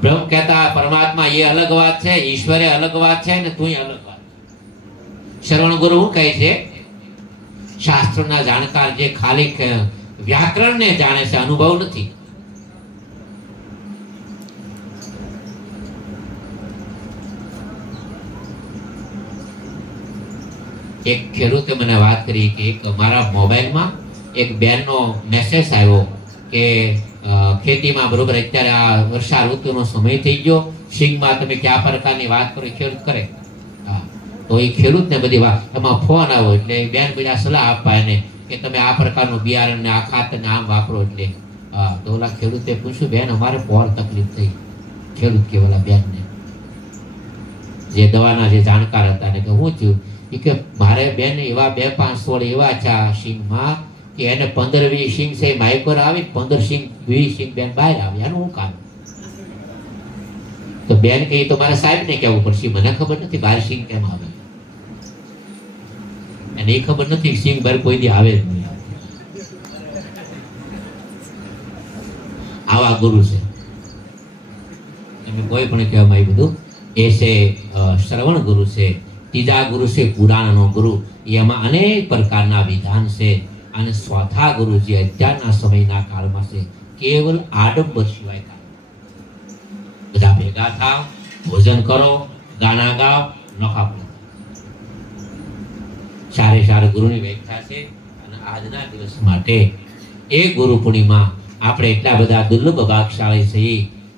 બ્રહ્મ કહેતા પરમાત્મા એ અલગ વાત છે, ઈશ્વરે અલગ વાત છે ને તું અલગ વાત શ્રવણ ગુરુ શું કહે છે? શાસ્ત્રના જાણકાર જે ખાલી વ્યાકરણને જાણે છે, અનુભવ નથી. એક ખેડૂતે મને વાત કરી કે એક મારા મોબાઈલમાં એક બેનનો મેસેજ આવ્યો કે ખેતીમાં બરોબર અત્યારે આ વર્ષા ઋતુનો સમય થઈ ગયો. સિંગમાં તમે કયા પ્રકારની વાત કરો ખેડૂત કરે. હા, તો એ ખેડૂતને બધી વાત. એમાં ફોન આવ્યો એટલે બેન બધા સલાહ આપવા એને કે તમે આ પ્રકારનું બિયારણ ને આ ખાતર ને આમ વાપરો એટલે. હા, તો ઓલા ખેડૂતે પૂછ્યું, બેન, અમારે પોર તકલીફ થઈ. ખેડૂત કે ઓલા બેનને. જે દવાના જે જાણકાર હતા ને કે હું થયું? એ કે, મારે બેન એવા બે પાંચ સોળ એવા છે આ સિંગમાં કે એને પંદર વીસ સિંગ છે માઇકોર આવી પંદર સિંગ, વીસ સિંગ બેન બહાર આવી. આનું શું કામ? તો બેન કે તો મારા સાહેબને કહેવું પડશે. મને ખબર નથી બાર સિંગ કેમ આવે. અને એ ખબર નથી સિંગ બાર કોઈ દી આવે જ નહીં. આવા ગુરુ છે. તમે કોઈ પણ કહેવામાં આવ્યું બધું. એ છે શ્રવણ ગુરુ છે. ત્રીજા ગુરુ છે, પુરાણનો ગુરુ. એમાં અનેક પ્રકારના વિધાન છે. અને સ્વાથા ગુરુ જે અત્યારના સમયના કાળમાં છે કેવલ આડંબર સિવાય કામ બધા ભેગા થાવ, ભોજન કરો, ગાના ગાઓ પૂરા. સારે સારા ગુરુની વ્યાખ્યા છે અને આજના દિવસ માટે એ ગુરુ પૂર્ણિમા આપણે એટલા બધા દુર્લભ ભાગશાળી છીએ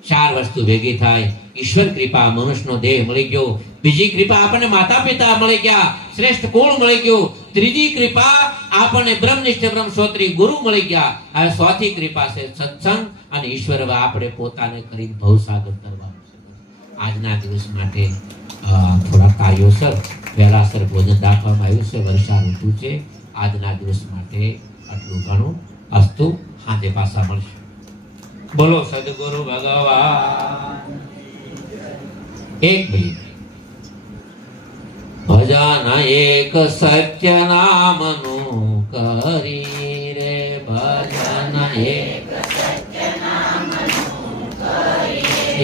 ચાર વસ્તુ ભેગી થાય, ઈશ્વર કૃપા મનુષ્યનો દેહ મળી ગયો, બીજી કૃપા આપણને માતા પિતા મળી ગયા, શ્રેષ્ઠ કુળ મળી ગયું ત્રીજી કૃપા આપણને બ્રહ્મનિષ્ઠ બ્રહ્મશ્રોત્રી ગુરુ મળી ગયા. હવે ચોથી કૃપા છે સત્સંગ અને ઈશ્વર આપણે પોતાને કરી ભવસાગર કરવાનું છે. આજના દિવસ માટે થોડા કાર્યોસર વહેલાસર ભોજન રાખવામાં આવ્યું છે, વર્ષા ઋતુ છે. આજના દિવસ માટે આટલું ઘણું. અસ્તુ હાથે પાછા મળશે. બોલો સદગુરુ ભગવાન. એક મિનિટ. ભજન એક સત્ય નામનું કરી રે ભજન એક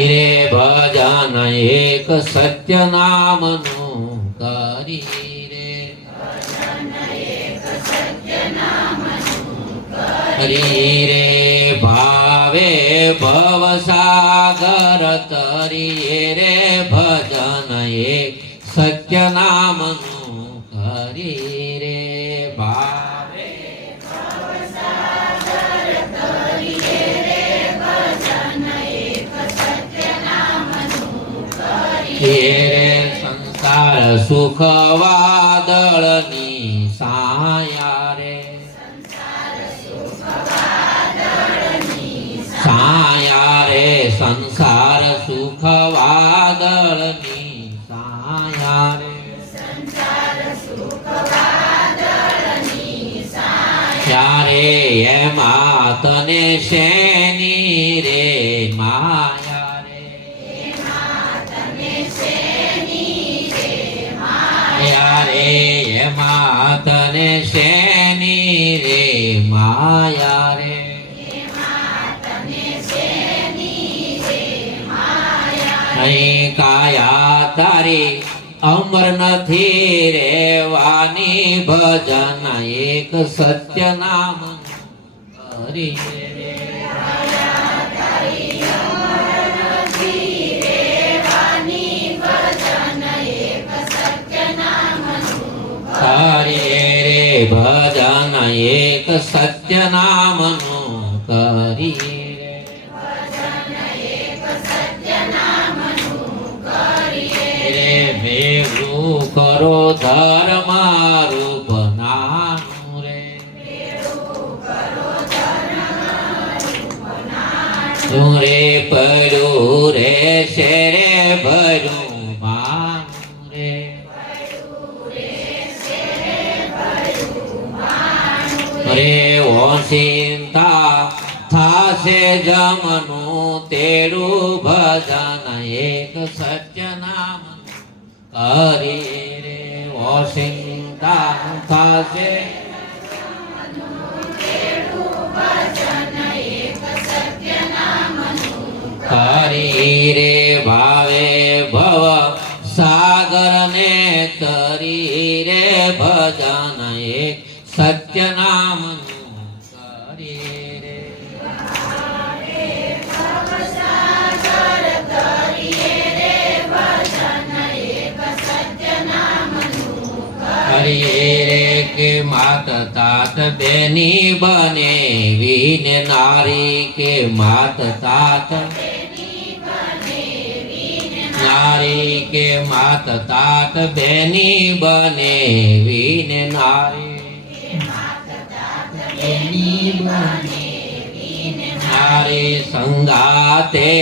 રે ભજન એક સત્ય નામનું કરી હરી રે ભાવે ભવસાગર તરી રે ભજન એક સત્ય નામનું કરી રે ભાવે રે સંસાર સુખ તને શેની રે માયા રે? એમાં તને શેની રે માયા રે? અહીં કાયા તારી અમર નથી રેવાની ભજન એક સત્ય નામ હરી ભજન એક સત્ય નામનું કરી કરો ધર્મ રૂપ નાનું રે તું રે પડ્યું રે શેરે ભર્યું જમનું તેરું ભજન એક સત્ય નામ કરી રે ઓસિંતા થાશે હરી રે ભાવે ભવ સાગર ને તરી રે ભજન એક સત્ય નામ કે માત તાત બેની બને વીને નારી કે માત તાત નારી કે માત તાત બેની બને વીને નારી નારી સંગાતે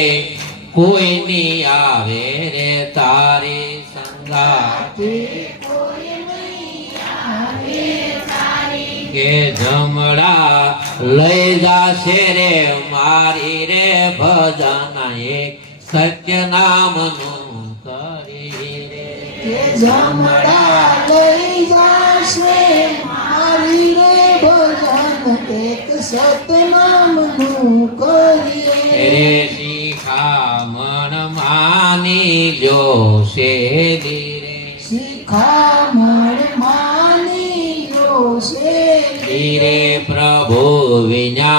કોઈ ની આવે રે તારી કે જમડા લઈ જાશે રે મારી રે ભજન એક સત્ય નામનું કરી રે. જમડા લઈ જાશે મારી રે ભજન એક સતનામનું કરી રે. શિખામણ માની લ્યો શેલી રે. શિખામણ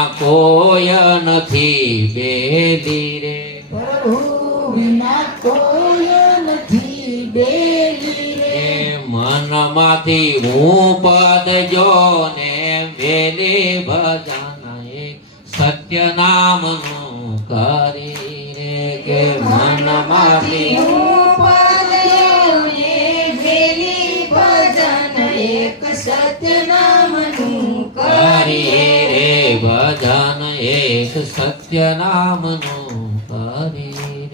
વિના કોઈ નથી બેલી રે પ્રભુ વિના કોઈ નથી બેલી રે એ મનમાંથી હું પદ જો ને વેલી ભજન એક સત્ય નામનું કરી રે કે મનમાંથી કરી રે ભજન એક સત્ય નામનું કરી રે ભજન એક સત્ય નામનું કરીએ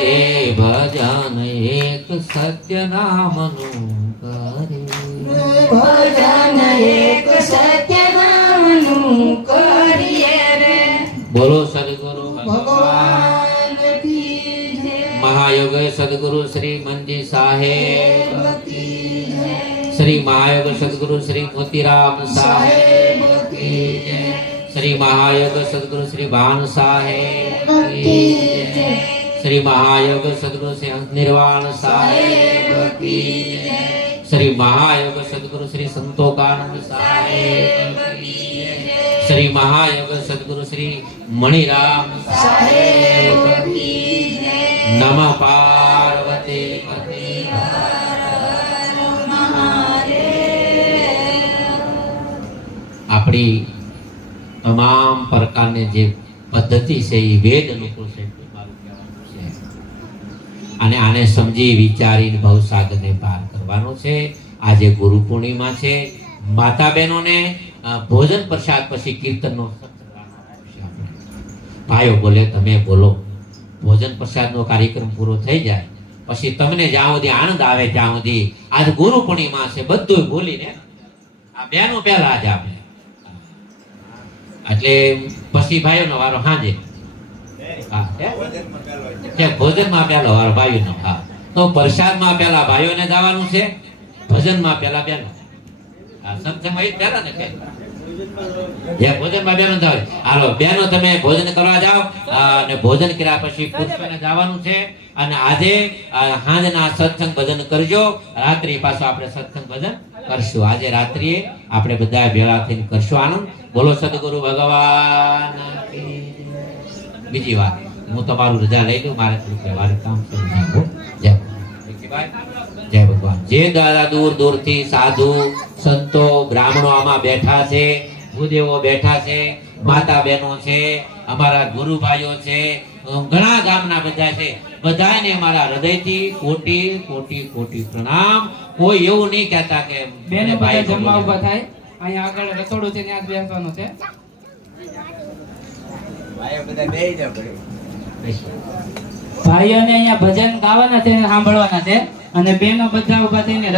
રે ભજન એક સત્ય નામનું કરી ભજન એક સત્ય નામનું કરીએ રે બોલો સદગુરુ ભગવાન મહાયોગ સદગુરુ શ્રી મંજી સાહેબ શ્રી મહાયોગ સદગુરુ શ્રી મોતીરામ સાહેબ. શ્રી મહાયોગ સદગુરુ શ્રી ભાન સાહેબ. શ્રી મહાયોગ સદગુરુ શ્રી નિર્વાણ સાહેબ. શ્રી મહાયોગ સદગુરુ શ્રી સંતોકાનંદ સાહેબ શ્રી મહાયોગ સદગુરુ શ્રી મણિરામ સાહેબ. નમઃ પાર્વતી આપણી તમામ પ્રકારની જે પદ્ધતિ છે એ વેદ અનુકૂળ છે અને આને સમજી વિચારીને ભવસાગરને પાર કરવાનો છે. આજે ગુરુ પૂર્ણિમા છે. માતા બહેનોને ભોજન પ્રસાદ પછી કીર્તનનો. ભાઈઓ બોલે તમે બોલો, ભોજન પ્રસાદનો કાર્યક્રમ પૂરો થઈ જાય, પછી તમને જ્યાં સુધી આનંદ આવે ત્યાં સુધી આજ ગુરુ પૂર્ણિમા છે બધું ભૂલીને આ બેનો પહેલા જ આપણે એટલે પછી ભાઈઓનો વારો? કે ભોજનમાં પહેલો વારો ભાઈઓનો, હા. તો પ્રસાદમાં જવાનું ભજનમાં પહેલા બેનો. ને કે. ભોજનમાં બેનો જાવ હાલો, બેનો તમે ભોજન કરવા જાઓ અને ભોજન કર્યા પછી પુરુષોને જવાનું છે, અને આજે સાંજના સત્સંગ ભજન કરજો. રાત્રિ પાછો આપણે સત્સંગ ભજન કરશું. આજે રાત્રિએ આપણે બધા ભેળા થઈને કરશું. આનંદ. બોલો સદગુરુ ભગવાન બીજી વાત હું તમારું રજા લઈ લઉં. મારે મારે કામ જય જય ભગવાન. જે દાદા દૂર દૂરથી સાધુ સંતો બ્રાહ્મણો આમાં બેઠા છે ભૂદેવો બેઠા છે માતા બહેનો છે અમારા ગુરુભાઈઓ છે ઘણા ગામના બધા છે. બધાને અમારા હૃદયથી કોટી કોટી કોટી પ્રણામ. કોઈ એવું નહીં કહેતા કે બેનો ભાઈ જમવા ઊભા થાય. અહીંયા આગળ રસોડું છે ત્યાં જ બેસવાનું છે. ભાઈઓને અહીંયા ભજન ગાવાના છે સાંભળવાના છે. અને બેનો બધા ઊભા થઈને